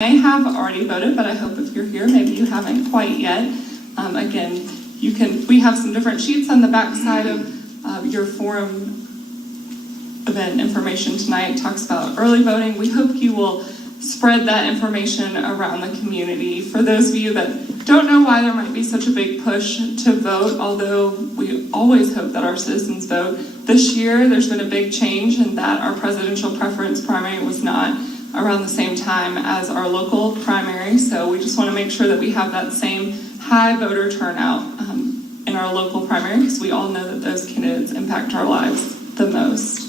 may have already voted, but I hope if you're here, maybe you haven't quite yet. Again, we have some different sheets on the back side of your forum event information tonight. It talks about early voting. We hope you will spread that information around the community. For those of you that don't know why there might be such a big push to vote, although we always hope that our citizens vote, this year there's been a big change in that our presidential preference primary was not around the same time as our local primary, so we just want to make sure that we have that same high voter turnout in our local primary, because we all know that those candidates impact our lives the most.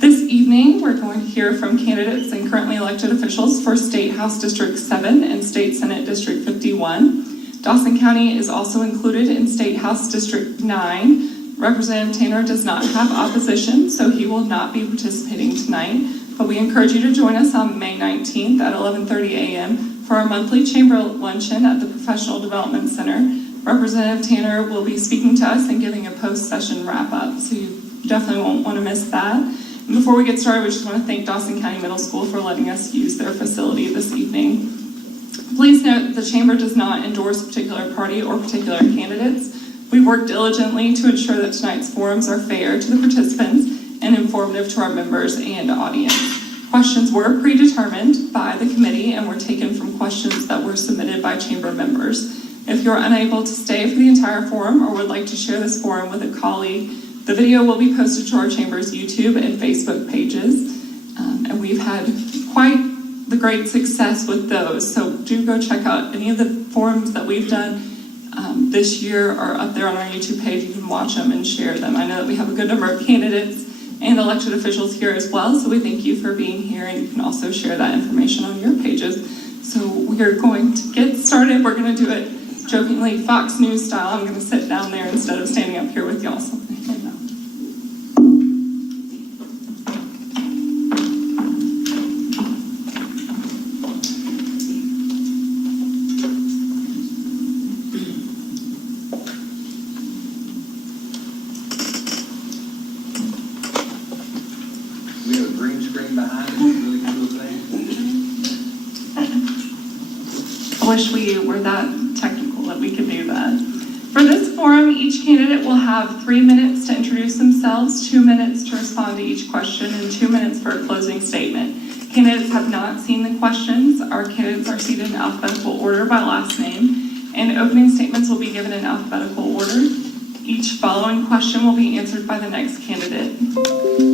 This evening, we're going to hear from candidates and currently elected officials for State House District 7 and State Senate District 51. Dawson County is also included in State House District 9. Representative Tanner does not have opposition, so he will not be participating tonight. But we encourage you to join us on May 19th at 11:30 a.m. for our monthly chamber luncheon at the Professional Development Center. Representative Tanner will be speaking to us and giving a post-session wrap-up, so you definitely won't want to miss that. And before we get started, we just want to thank Dawson County Middle School for letting us use their facility this evening. Please note the chamber does not endorse a particular party or particular candidates. We work diligently to ensure that tonight's forums are fair to the participants and informative to our members and audience. Questions were predetermined by the committee and were taken from questions that were submitted by chamber members. If you're unable to stay for the entire forum or would like to share this forum with a colleague, the video will be posted to our chamber's YouTube and Facebook pages. And we've had quite the great success with those. So do go check out any of the forums that we've done this year are up there on our YouTube page. You can watch them and share them. I know that we have a good number of candidates and elected officials here as well, so we thank you for being here, and you can also share that information on your pages. So we're going to get started. We're going to do it jokingly Fox News style. I'm going to sit down there instead of standing up here with y'all. So I wish we were that technical that we could do that. For this forum, each candidate will have 3 minutes to introduce themselves, 2 minutes to respond to each question, and 2 minutes for a closing statement. Candidates have not seen the questions. Our candidates are seated in alphabetical order by last name, and opening statements will be given in alphabetical order. Each following question will be answered by the next candidate.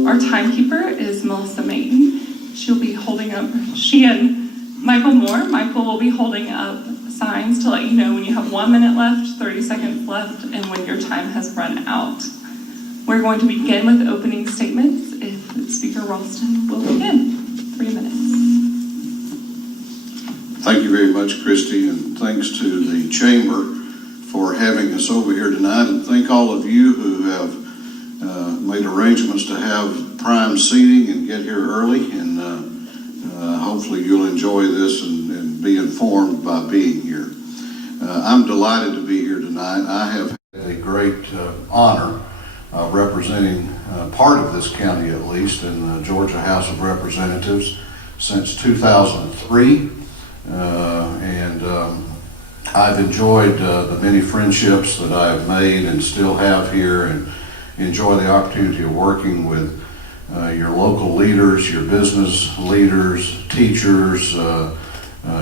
Our timekeeper is Melissa Mayton. She'll be holding up, she and Michael Moore. Michael will be holding up signs to let you know when you have 1 minute left, 30 seconds left, and when your time has run out. We're going to begin with opening statements. If Speaker Ralston will begin. 3 minutes. Thank you very much, Christy, and thanks to the Chamber for having us over here tonight, and thank all of you who have made arrangements to have prime seating and get here early, and hopefully you'll enjoy this and be informed by being here. I'm delighted to be here tonight. I have had a great honor representing part of this county, at least, in the Georgia House of Representatives since 2003. I've enjoyed the many friendships that I've made and still have here, and enjoy the opportunity of working with your local leaders, your business leaders, teachers,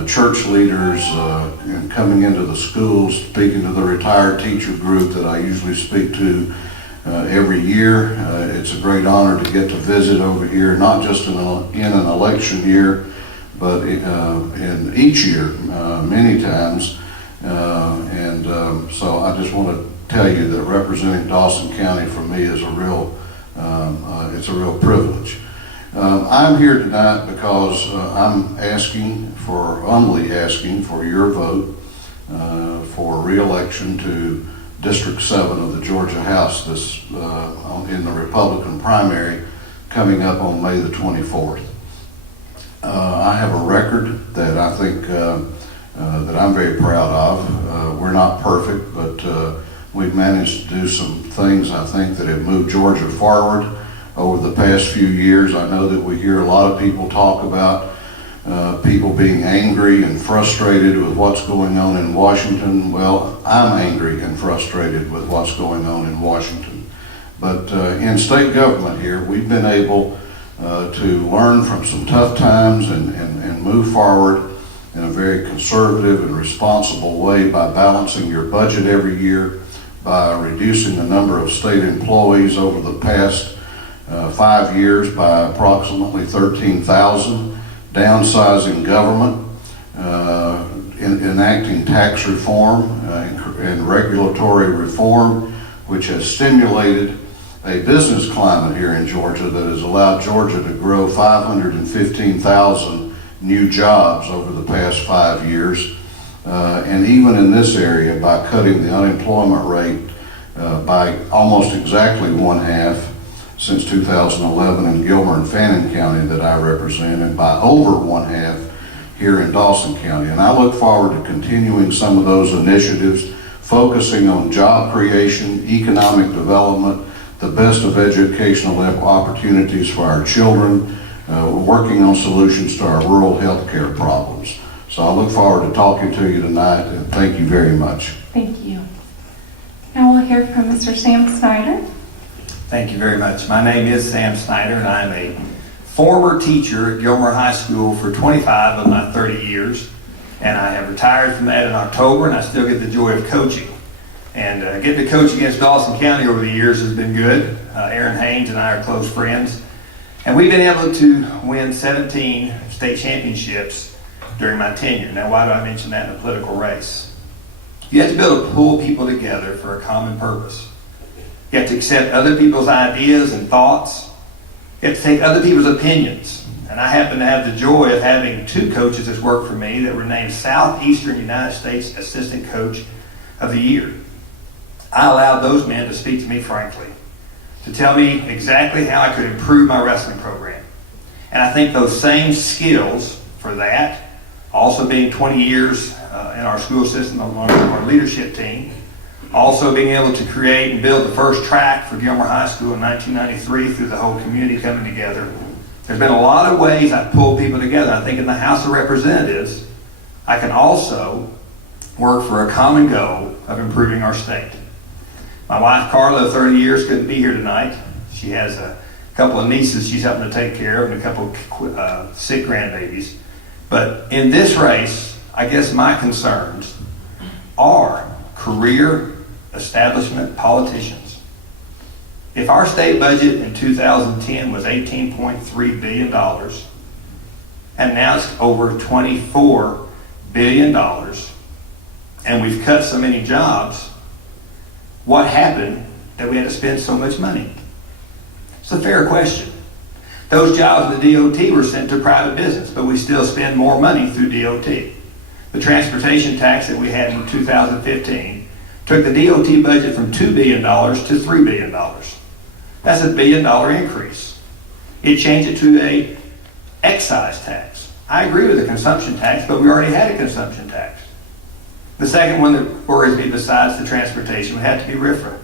church leaders, and coming into the schools, speaking to the retired teacher group that I usually speak to every year. It's a great honor to get to visit over here, not just in an election year, but in each year, many times. So I just want to tell you that representing Dawson County for me is it's a real privilege. I'm here tonight because I'm humbly asking for your vote for re-election to District 7 of the Georgia House in the Republican primary coming up on May the 24th. I have a record that I think that I'm very proud of. We're not perfect, but we've managed to do some things, I think, that have moved Georgia forward over the past few years. I know that we hear a lot of people talk about people being angry and frustrated with what's going on in Washington. Well, I'm angry and frustrated with what's going on in Washington. But in state government here, we've been able to learn from some tough times and move forward in a very conservative and responsible way by balancing your budget every year, by reducing the number of state employees over the past 5 years by approximately 13,000, downsizing government, enacting tax reform and regulatory reform, which has stimulated a business climate here in Georgia that has allowed Georgia to grow 515,000 new jobs over the past 5 years. And even in this area, by cutting the unemployment rate by almost exactly 1/2 since 2011 in Gilmer and Fannin County that I represent, and by over 1/2 here in Dawson County. And I look forward to continuing some of those initiatives, focusing on job creation, economic development, the best of educational opportunities for our children, working on solutions to our rural health care problems. So I look forward to talking to you tonight, and thank you very much. Thank you. Now we'll hear from Mr. Sam Snyder. Thank you very much. My name is Sam Snyder, and I'm a former teacher at Gilmer High School for 25 of my 30 years. And I have retired from that in October, and I still get the joy of coaching. And getting to coach against Dawson County over the years has been good. Aaron Haynes and I are close friends. And we've been able to win 17 state championships during my tenure. Now, why do I mention that in a political race? You have to be able to pull people together for a common purpose. You have to accept other people's ideas and thoughts. You have to take other people's opinions. And I happen to have the joy of having 2 coaches that's worked for me that were named Southeastern United States Assistant Coach of the Year. I allowed those men to speak to me frankly, to tell me exactly how I could improve my wrestling program. And I think those same skills for that, also being 20 years in our school system on our leadership team, also being able to create and build the first track for Gilmer High School in 1993 through the whole community coming together. There's been a lot of ways I've pulled people together. I think in the House of Representatives, I can also work for a common goal of improving our state. My wife, Carla, of 30 years, couldn't be here tonight. She has a couple of nieces she's helping to take care of and a couple of sick grandbabies. But in this race, I guess my concerns are career establishment politicians. If our state budget in 2010 was $18.3 billion, and now it's over $24 billion, and we've cut so many jobs, what happened that we had to spend so much money? It's a fair question. Those jobs in the DOT were sent to private business, but we still spend more money through DOT. The transportation tax that we had in 2015 took the DOT budget from $2 billion to $3 billion. That's $1 billion increase. It changed it to a excise tax. I agree with the consumption tax, but we already had a consumption tax. The second one that worries me besides the transportation would have to be RFRA.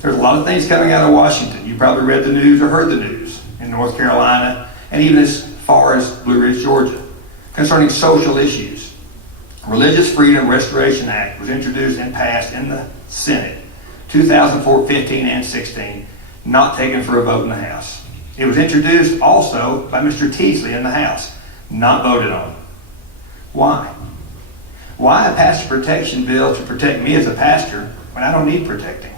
There's a lot of things coming out of Washington. You probably read the news or heard the news in North Carolina and even as far as Blue Ridge, Georgia, concerning social issues. Religious Freedom Restoration Act was introduced and passed in the Senate 2015 and 16, not taken for a vote in the House. It was introduced also by Mr. Teasley in the House, not voted on. Why? Why a pastor protection bill to protect me as a pastor when I don't need protecting?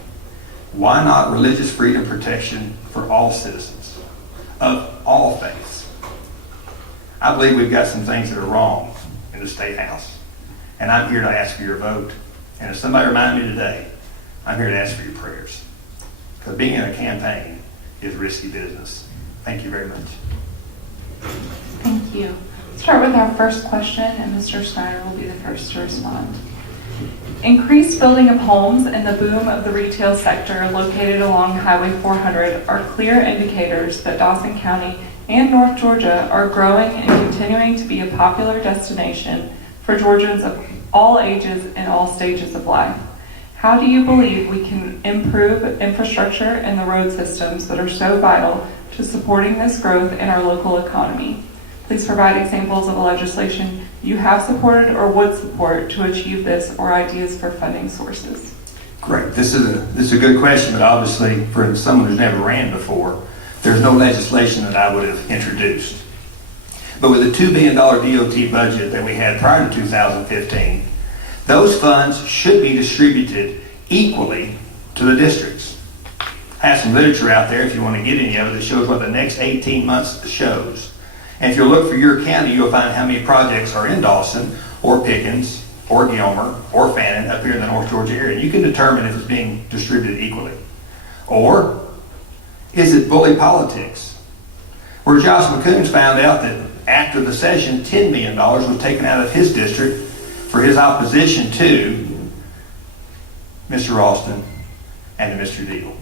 Why not religious freedom protection for all citizens of all faiths? I believe we've got some things that are wrong in the State House. And I'm here to ask for your vote. And if somebody remind me today, I'm here to ask for your prayers. Because being in a campaign is risky business. Thank you very much. Thank you. Start with our first question, and Mr. Snyder will be the first to respond. Increased building of homes and the boom of the retail sector located along Highway 400 are clear indicators that Dawson County and North Georgia are growing and continuing to be a popular destination for Georgians of all ages and all stages of life. How do you believe we can improve infrastructure and the road systems that are so vital to supporting this growth in our local economy? Please provide examples of a legislation you have supported or would support to achieve this, or ideas for funding sources. Great. This is a good question, but obviously for someone who's never ran before, there's no legislation that I would have introduced. But with the $2 billion DOT budget that we had prior to 2015, those funds should be distributed equally to the districts. I have some literature out there if you want to get any of it that shows what the next 18 months shows. And if you look for your county, you'll find how many projects are in Dawson or Pickens or Gilmer or Fannin up here in the North Georgia area. You can determine if it's being distributed equally. Or is it bully politics? Where Josh McCoons found out that after the session, $10 million was taken out of his district for his opposition to Mr. Ralston and to Mr. Deal.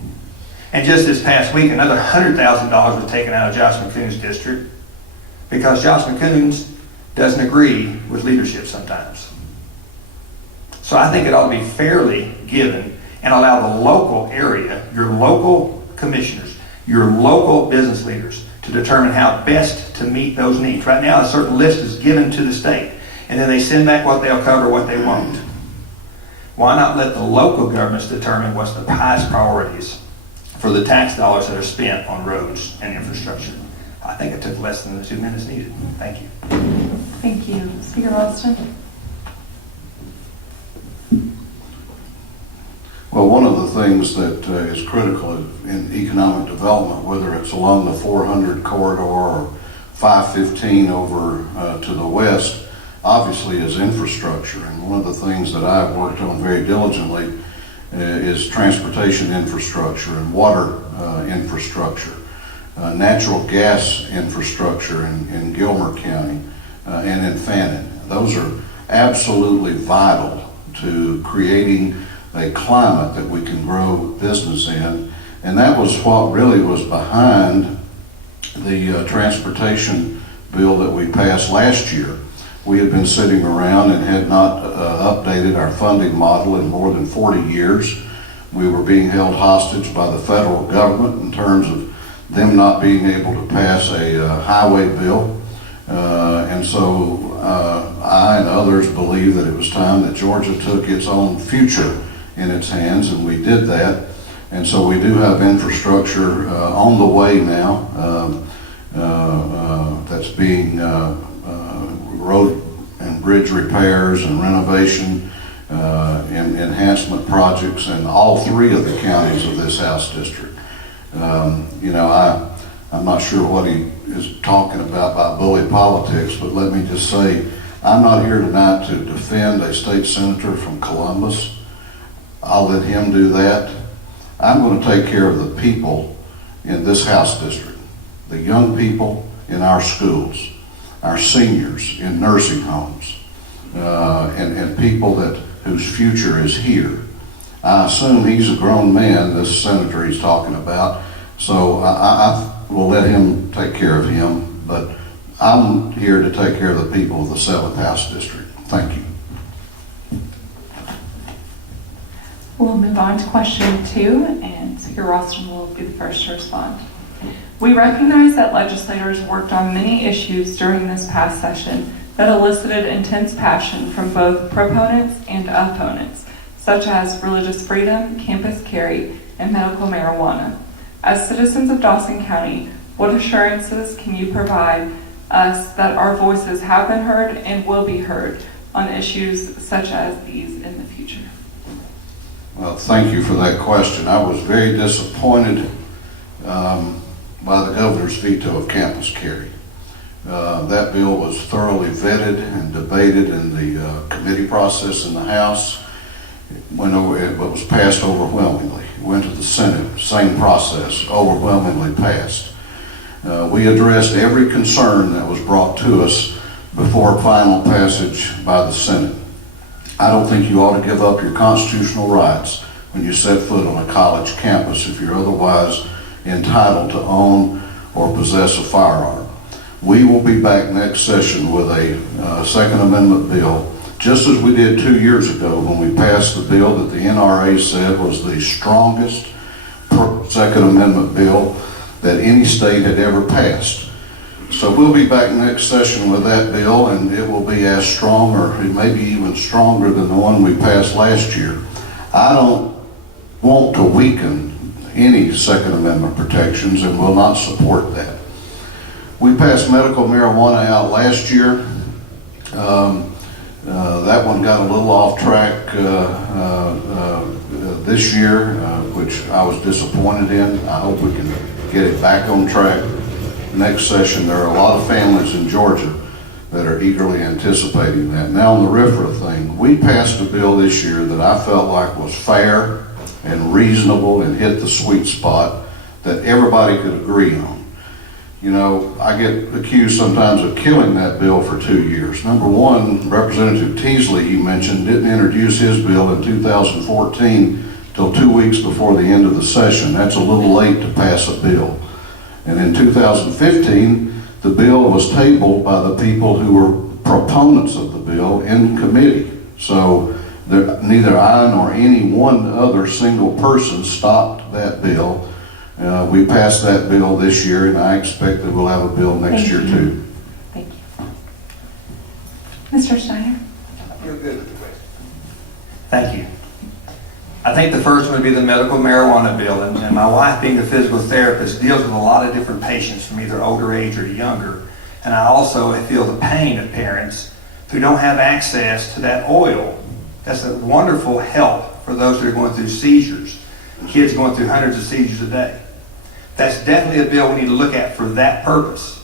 And just this past week, another $100,000 was taken out of Josh McCoon's district because Josh McCoons doesn't agree with leadership sometimes. So I think it ought to be fairly given and allow the local area, your local commissioners, your local business leaders to determine how best to meet those needs. Right now, a certain list is given to the state, and then they send back what they'll cover, what they won't. Why not let the local governments determine what's the highest priorities for the tax dollars that are spent on roads and infrastructure? I think it took less than the 2 minutes needed. Thank you. Thank you. Speaker Ralston. Well, one of the things that is critical in economic development, whether it's along the 400 corridor or 515 over to the west, obviously is infrastructure. And one of the things that I've worked on very diligently is transportation infrastructure and water infrastructure, natural gas infrastructure in Gilmer County and in Fannin. Those are absolutely vital to creating a climate that we can grow business in. And that was what really was behind the transportation bill that we passed last year. We had been sitting around and had not updated our funding model in more than 40 years. We were being held hostage by the federal government in terms of them not being able to pass a highway bill. And so I and others believe that it was time that Georgia took its own future in its hands, and we did that. And so we do have infrastructure on the way now that's being road and bridge repairs and renovation and enhancement projects in all three of the counties of this House district. I'm not sure what he is talking about by bully politics, but let me just say, I'm not here tonight to defend a state senator from Columbus. I'll let him do that. I'm going to take care of the people in this House district, the young people in our schools, our seniors in nursing homes, and people whose future is here. I assume he's a grown man, this senator he's talking about, so I will let him take care of him, but I'm here to take care of the people of the 7th House District. Thank you. We'll move on to question 2, and Speaker Ralston will be the first to respond. We recognize that legislators worked on many issues during this past session that elicited intense passion from both proponents and opponents, such as religious freedom, campus carry, and medical marijuana. As citizens of Dawson County, what assurances can you provide us that our voices have been heard and will be heard on issues such as these in the future? Well, thank you for that question. I was very disappointed by the governor's veto of campus carry. That bill was thoroughly vetted and debated in the committee process in the House. It was passed overwhelmingly. It went to the Senate, same process, overwhelmingly passed. We addressed every concern that was brought to us before final passage by the Senate. I don't think you ought to give up your constitutional rights when you set foot on a college campus if you're otherwise entitled to own or possess a firearm. We will be back next session with a Second Amendment bill, just as we did 2 years ago when we passed the bill that the NRA said was the strongest Second Amendment bill that any state had ever passed. So we'll be back next session with that bill, and it will be as strong, or it may be even stronger than the one we passed last year. I don't want to weaken any Second Amendment protections and will not support that. We passed medical marijuana out last year. That one got a little off track this year, which I was disappointed in. I hope we can get it back on track next session. There are a lot of families in Georgia that are eagerly anticipating that. Now on the RFRA thing, we passed a bill this year that I felt like was fair and reasonable and hit the sweet spot that everybody could agree on. You know, I get accused sometimes of killing that bill for 2 years. Number one, Representative Teasley, he mentioned, didn't introduce his bill in 2014 till 2 weeks before the end of the session. That's a little late to pass a bill. And in 2015, the bill was tabled by the people who were proponents of the bill in committee. So neither I nor any one other single person stopped that bill. We passed that bill this year, and I expect that we'll have a bill next year too. Thank you. Mr. Steiner? You're good with the question. Thank you. I think the first one would be the medical marijuana bill, and my wife, being a physical therapist, deals with a lot of different patients from either older age or younger, and I also feel the pain of parents who don't have access to that oil. That's a wonderful help for those that are going through seizures, kids going through hundreds of seizures a day. That's definitely a bill we need to look at for that purpose.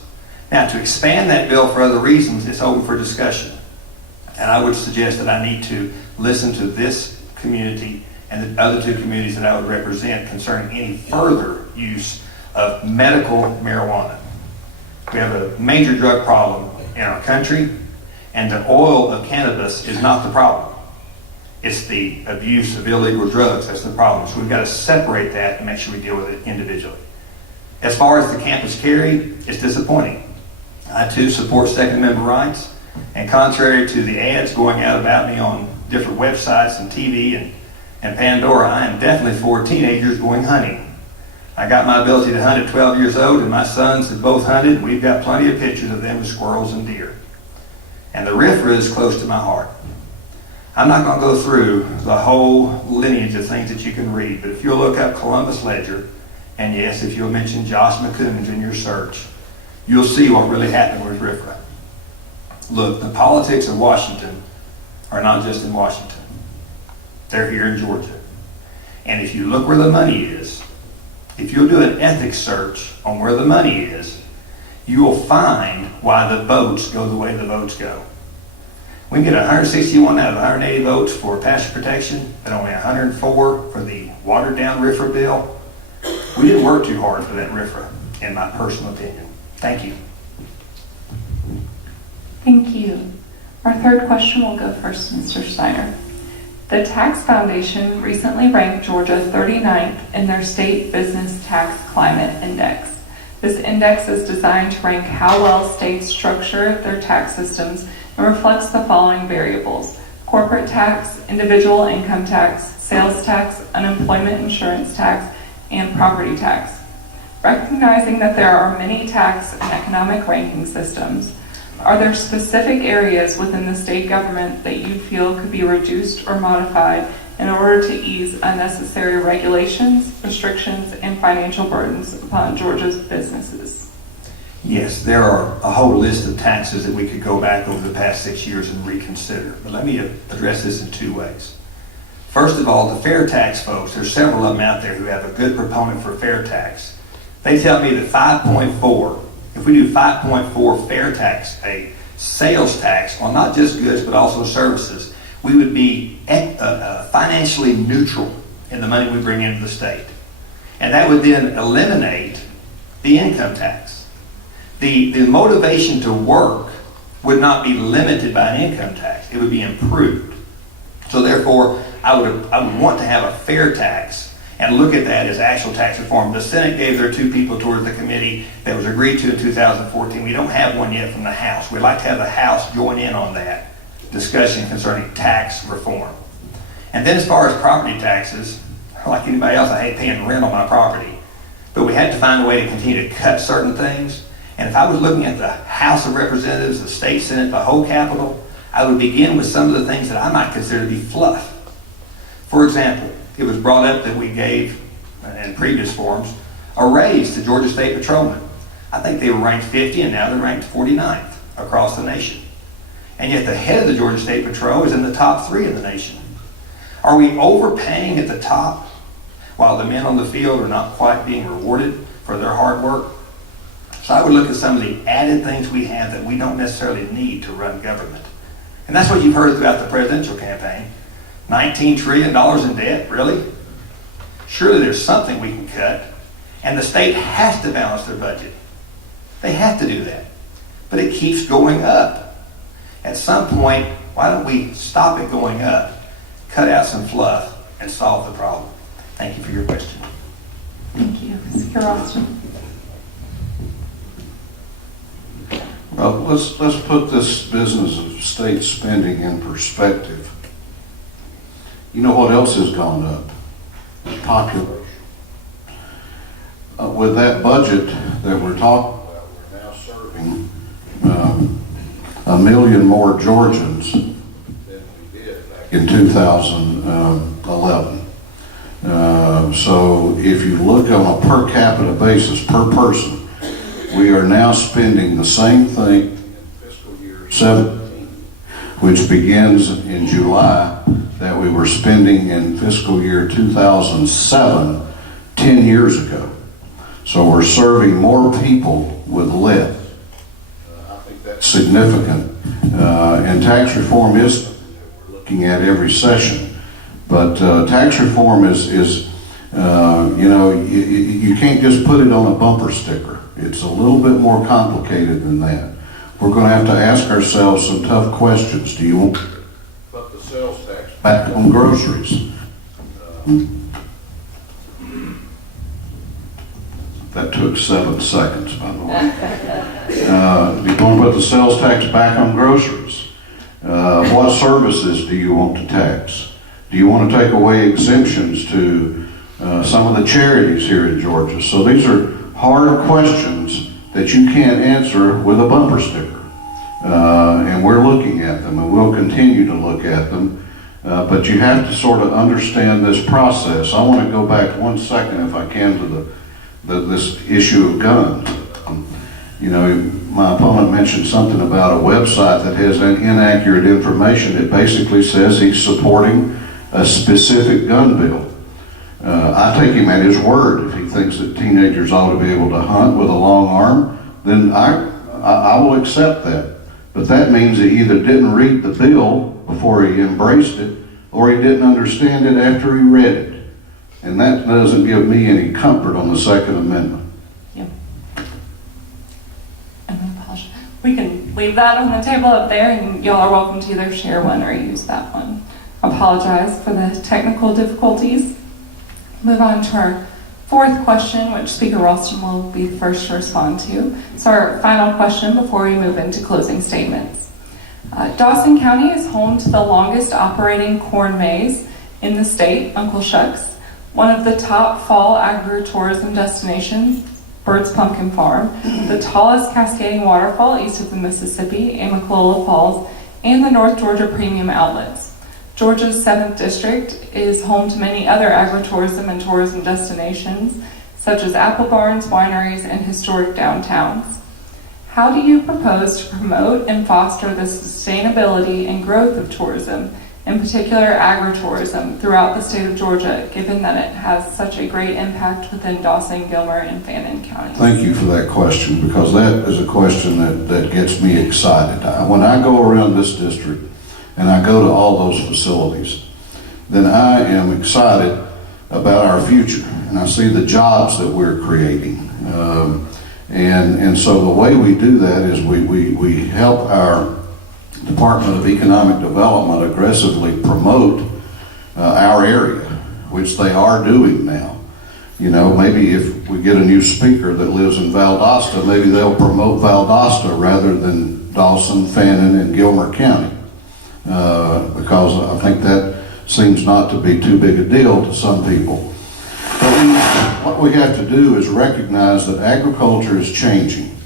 Now, to expand that bill for other reasons, it's open for discussion. And I would suggest that I need to listen to this community and the other two communities that I would represent concerning any further use of medical marijuana. We have a major drug problem in our country, and the oil of cannabis is not the problem. It's the abuse of illegal drugs that's the problem. So we've got to separate that and make sure we deal with it individually. As far as the campus carry, it's disappointing. I too support Second Amendment rights, and contrary to the ads going out about me on different websites and TV and Pandora, I am definitely for teenagers going hunting. I got my ability to hunt at 12 years old, and my sons have both hunted, and we've got plenty of pictures of them with squirrels and deer. And the RFRA is close to my heart. I'm not going to go through the whole lineage of things that you can read, but if you'll look up Columbus Ledger, and yes, if you'll mention Josh McCombs in your search, you'll see what really happened with RFRA. Look, the politics of Washington are not just in Washington. They're here in Georgia. And if you look where the money is, if you'll do an ethics search on where the money is, you will find why the votes go the way the votes go. We can get 161 out of 180 votes for pasture protection, but only 104 for the watered-down RFRA bill. We didn't work too hard for that RFRA, in my personal opinion. Thank you. Thank you. Our third question will go first to Mr. Steiner. The Tax Foundation recently ranked Georgia 39th in their State Business Tax Climate Index. This index is designed to rank how well states structure their tax systems and reflects the following variables: corporate tax, individual income tax, sales tax, unemployment insurance tax, and property tax. Recognizing that there are many tax and economic ranking systems, are there specific areas within the state government that you feel could be reduced or modified in order to ease unnecessary regulations, restrictions, and financial burdens upon Georgia's businesses? Yes, there are a whole list of taxes that we could go back over the past 6 years and reconsider. But let me address this in two ways. First of all, the fair tax folks, there's several of them out there who have a good proponent for fair tax. They tell me that 5.4, if we do 5.4 fair tax, a sales tax on not just goods but also services, we would be financially neutral in the money we bring into the state. And that would then eliminate the income tax. The motivation to work would not be limited by an income tax. It would be improved. So therefore, I would want to have a fair tax and look at that as actual tax reform. The Senate gave their two people towards the committee that was agreed to in 2014. We don't have one yet from the House. We'd like to have the House join in on that discussion concerning tax reform. And then as far as property taxes, like anybody else, I hate paying rent on my property. But we had to find a way to continue to cut certain things. And if I was looking at the House of Representatives, the state Senate, the whole Capitol, I would begin with some of the things that I might consider to be fluff. For example, it was brought up that we gave, in previous forums, a raise to Georgia State Patrolmen. I think they were ranked 50 and now they're ranked 49th across the nation. And yet the head of the Georgia State Patrol is in the top 3 in the nation. Are we overpaying at the top while the men on the field are not quite being rewarded for their hard work? So I would look at some of the added things we have that we don't necessarily need to run government. And that's what you've heard throughout the presidential campaign. $19 trillion in debt, really? Surely there's something we can cut. And the state has to balance their budget. They have to do that. But it keeps going up. At some point, why don't we stop it going up, cut out some fluff, and solve the problem? Thank you for your question. Thank you. Speaker Ralston. Well, let's put this business of state spending in perspective. You know what else has gone up? Population. With that budget that we're talking about, we're now serving 1 million more Georgians than we did back in 2011. So if you look on a per capita basis, per person, we are now spending the same thing in fiscal year 17, which begins in July, that we were spending in fiscal year 2007, 10 years ago. So we're serving more people with less. I think that's significant. And tax reform is something that we're looking at every session. But tax reform is you can't just put it on a bumper sticker. It's a little bit more complicated than that. We're going to have to ask ourselves some tough questions. Do you want to put the sales tax back on groceries? That took 7 seconds, by the way. Do you want to put the sales tax back on groceries? What services do you want to tax? Do you want to take away exemptions to some of the charities here in Georgia? So these are hard questions that you can't answer with a bumper sticker. And we're looking at them, and we'll continue to look at them. But you have to sort of understand this process. I want to go back 1 second, if I can, to this issue of guns. My opponent mentioned something about a website that has inaccurate information. It basically says he's supporting a specific gun bill. I take him at his word. If he thinks that teenagers ought to be able to hunt with a long arm, then I will accept that. But that means he either didn't read the bill before he embraced it, or he didn't understand it after he read it. And that doesn't give me any comfort on the Second Amendment. Yep. We can leave that on the table up there, and y'all are welcome to either share one or use that one. Apologize for the technical difficulties. Move on to our 4th question, which Speaker Ralston will be the first to respond to. So our final question before we move into closing statements. Dawson County is home to the longest operating corn maze in the state, Uncle Shucks, one of the top fall agritourism destinations, Bird's Pumpkin Farm, the tallest cascading waterfall east of the Mississippi, Amicalola Falls, and the North Georgia Premium Outlets. Georgia's 7th District is home to many other agritourism and tourism destinations, such as apple barns, wineries, and historic downtowns. How do you propose to promote and foster the sustainability and growth of tourism, in particular agritourism, throughout the state of Georgia, given that it has such a great impact within Dawson, Gilmer, and Fannin counties? Thank you for that question, because that is a question that gets me excited. When I go around this district and I go to all those facilities, then I am excited about our future, and I see the jobs that we're creating. And so the way we do that is we help our Department of Economic Development aggressively promote our area, which they are doing now. Maybe if we get a new speaker that lives in Valdosta, maybe they'll promote Valdosta rather than Dawson, Fannin, and Gilmer County. Because I think that seems not to be too big a deal to some people. But what we have to do is recognize that agriculture is changing.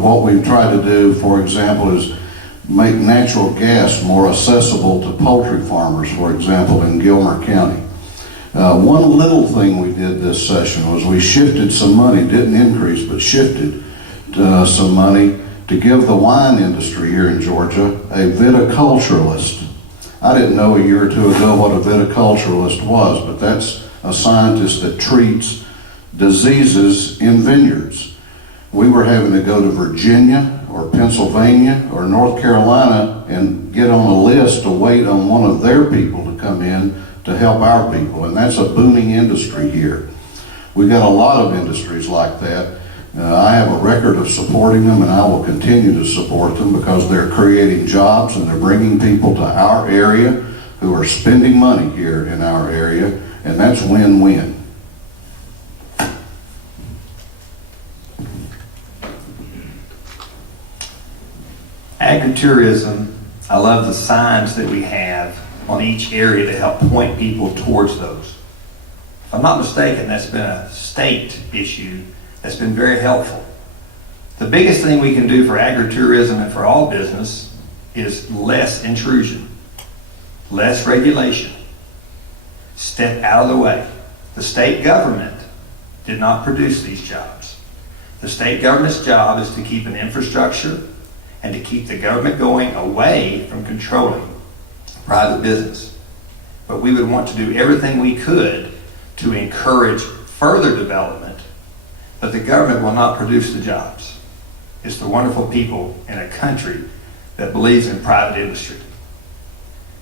What we've tried to do, for example, is make natural gas more accessible to poultry farmers, for example, in Gilmer County. One little thing we did this session was we shifted some money, didn't increase, but shifted some money to give the wine industry here in Georgia a viticulturalist. I didn't know a year or two ago what a viticulturalist was, but that's a scientist that treats diseases in vineyards. We were having to go to Virginia or Pennsylvania or North Carolina and get on a list to wait on one of their people to come in to help our people, and that's a booming industry here. We got a lot of industries like that. I have a record of supporting them, and I will continue to support them because they're creating jobs and they're bringing people to our area who are spending money here in our area, and that's win-win. Agritourism, I love the signs that we have on each area to help point people towards those. If I'm not mistaken, that's been a state issue that's been very helpful. The biggest thing we can do for agritourism and for all business is less intrusion, less regulation. Step out of the way. The state government did not produce these jobs. The state government's job is to keep an infrastructure and to keep the government going away from controlling private business. But we would want to do everything we could to encourage further development, but the government will not produce the jobs. It's the wonderful people in a country that believes in private industry.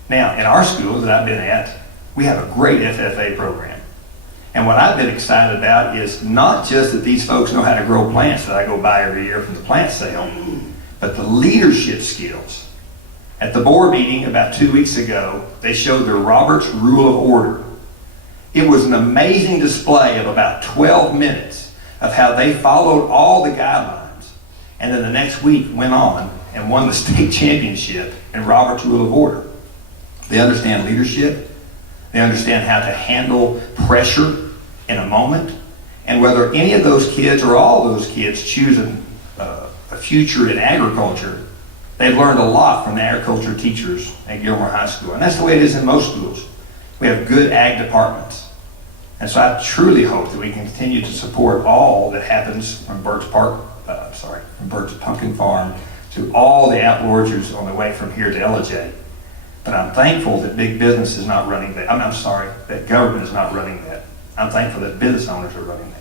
Now, in our schools that I've been at, we have a great FFA program. And what I've been excited about is not just that these folks know how to grow plants that I go buy every year from the plant sale, but the leadership skills. At the board meeting about 2 weeks ago, they showed their Robert's Rule of Order. It was an amazing display of about 12 minutes of how they followed all the guidelines, and then the next week went on and won the state championship in Robert's Rule of Order. They understand leadership. They understand how to handle pressure in a moment. And whether any of those kids or all those kids choose a future in agriculture, they've learned a lot from the agriculture teachers at Gilmer High School. And that's the way it is in most schools. We have good ag departments. And so I truly hope that we can continue to support all that happens from Burt's Pumpkin Farm to all the apple orchards on the way from here to LJ. But I'm thankful that big business is not running that. I'm sorry, that government is not running that. I'm thankful that business owners are running that.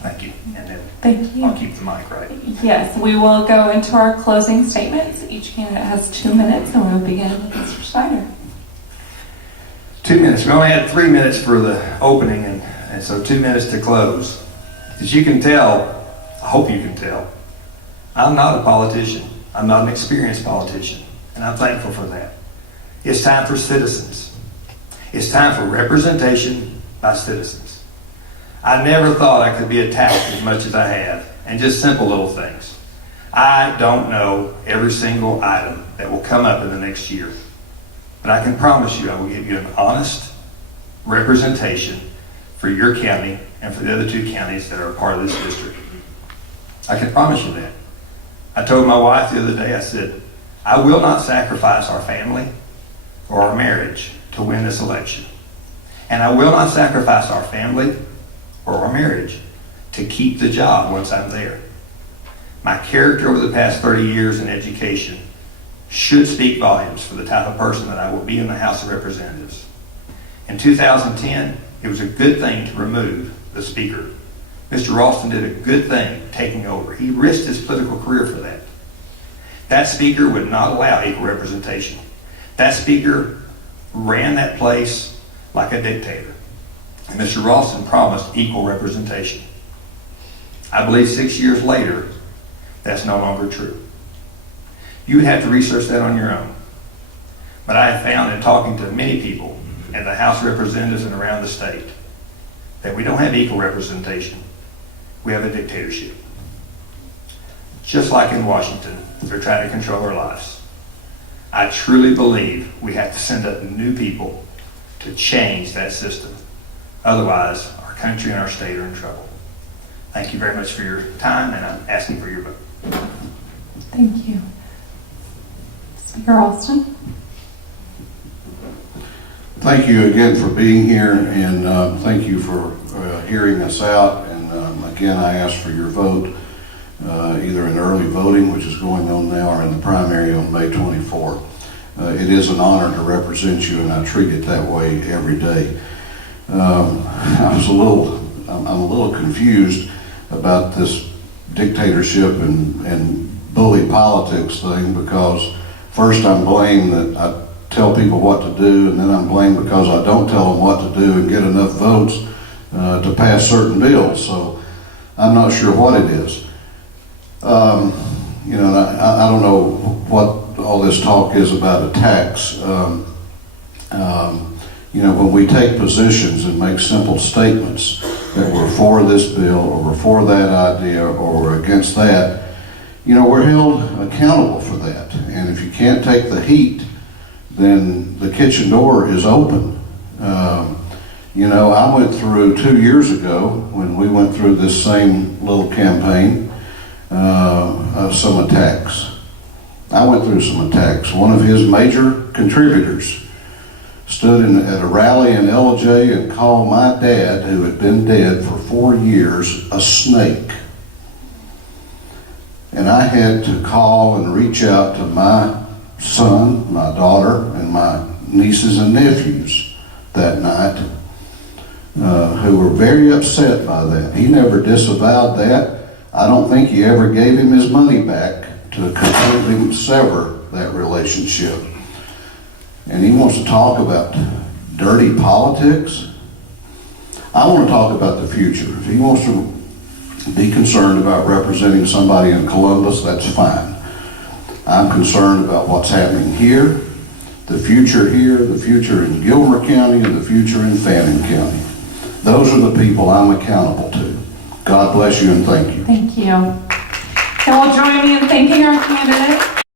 Thank you. And then Thank you. I'll keep the mic right. Yes, we will go into our closing statements. Each candidate has 2 minutes, and we'll begin with Mr. Snyder. 2 minutes. We only had 3 minutes for the opening, and so 2 minutes to close. As you can tell, I hope you can tell, I'm not a politician. I'm not an experienced politician, and I'm thankful for that. It's time for citizens. It's time for representation by citizens. I never thought I could be attacked as much as I have, and just simple little things. I don't know every single item that will come up in the next year, but I can promise you I will give you an honest representation for your county and for the other 2 counties that are a part of this district. I can promise you that. I told my wife the other day, I said, I will not sacrifice our family or our marriage to win this election. And I will not sacrifice our family or our marriage to keep the job once I'm there. My character over the past 30 years in education should speak volumes for the type of person that I will be in the House of Representatives. In 2010, it was a good thing to remove the speaker. Mr. Ralston did a good thing taking over. He risked his political career for that. That speaker would not allow equal representation. That speaker ran that place like a dictator. And Mr. Ralston promised equal representation. I believe 6 years later, that's no longer true. You would have to research that on your own. But I have found in talking to many people at the House of Representatives and around the state that we don't have equal representation. We have a dictatorship. Just like in Washington, they're trying to control our lives. I truly believe we have to send up new people to change that system. Otherwise, our country and our state are in trouble. Thank you very much for your time, and I'm asking for your vote. Thank you. Speaker Alston? Thank you again for being here, and thank you for hearing us out. And again, I ask for your vote, either in early voting, which is going on now, or in the primary on May 24th. It is an honor to represent you, and I treat it that way every day. I'm a little confused about this dictatorship and bully politics thing, because first I'm blamed that I tell people what to do, and then I'm blamed because I don't tell them what to do and get enough votes to pass certain bills. So I'm not sure what it is. You know, I don't know what all this talk is about a tax. You know, when we take positions and make simple statements that we're for this bill, or we're for that idea, or we're against that, you know, we're held accountable for that. And if you can't take the heat, then the kitchen door is open. You know, I went through 2 years ago, when we went through this same little campaign, some attacks. I went through some attacks. One of his major contributors stood at a rally in LJ and called my dad, who had been dead for 4 years, a snake. And I had to call and reach out to my son, my daughter, and my nieces and nephews that night, who were very upset by that. He never disavowed that. I don't think he ever gave him his money back to completely sever that relationship. And he wants to talk about dirty politics. I want to talk about the future. If he wants to be concerned about representing somebody in Columbus, that's fine. I'm concerned about what's happening here, the future in Gilmer County, and the future in Fannin County. Those are the people I'm accountable to. God bless you, and thank you. Thank you. And will join me in thanking our candidate.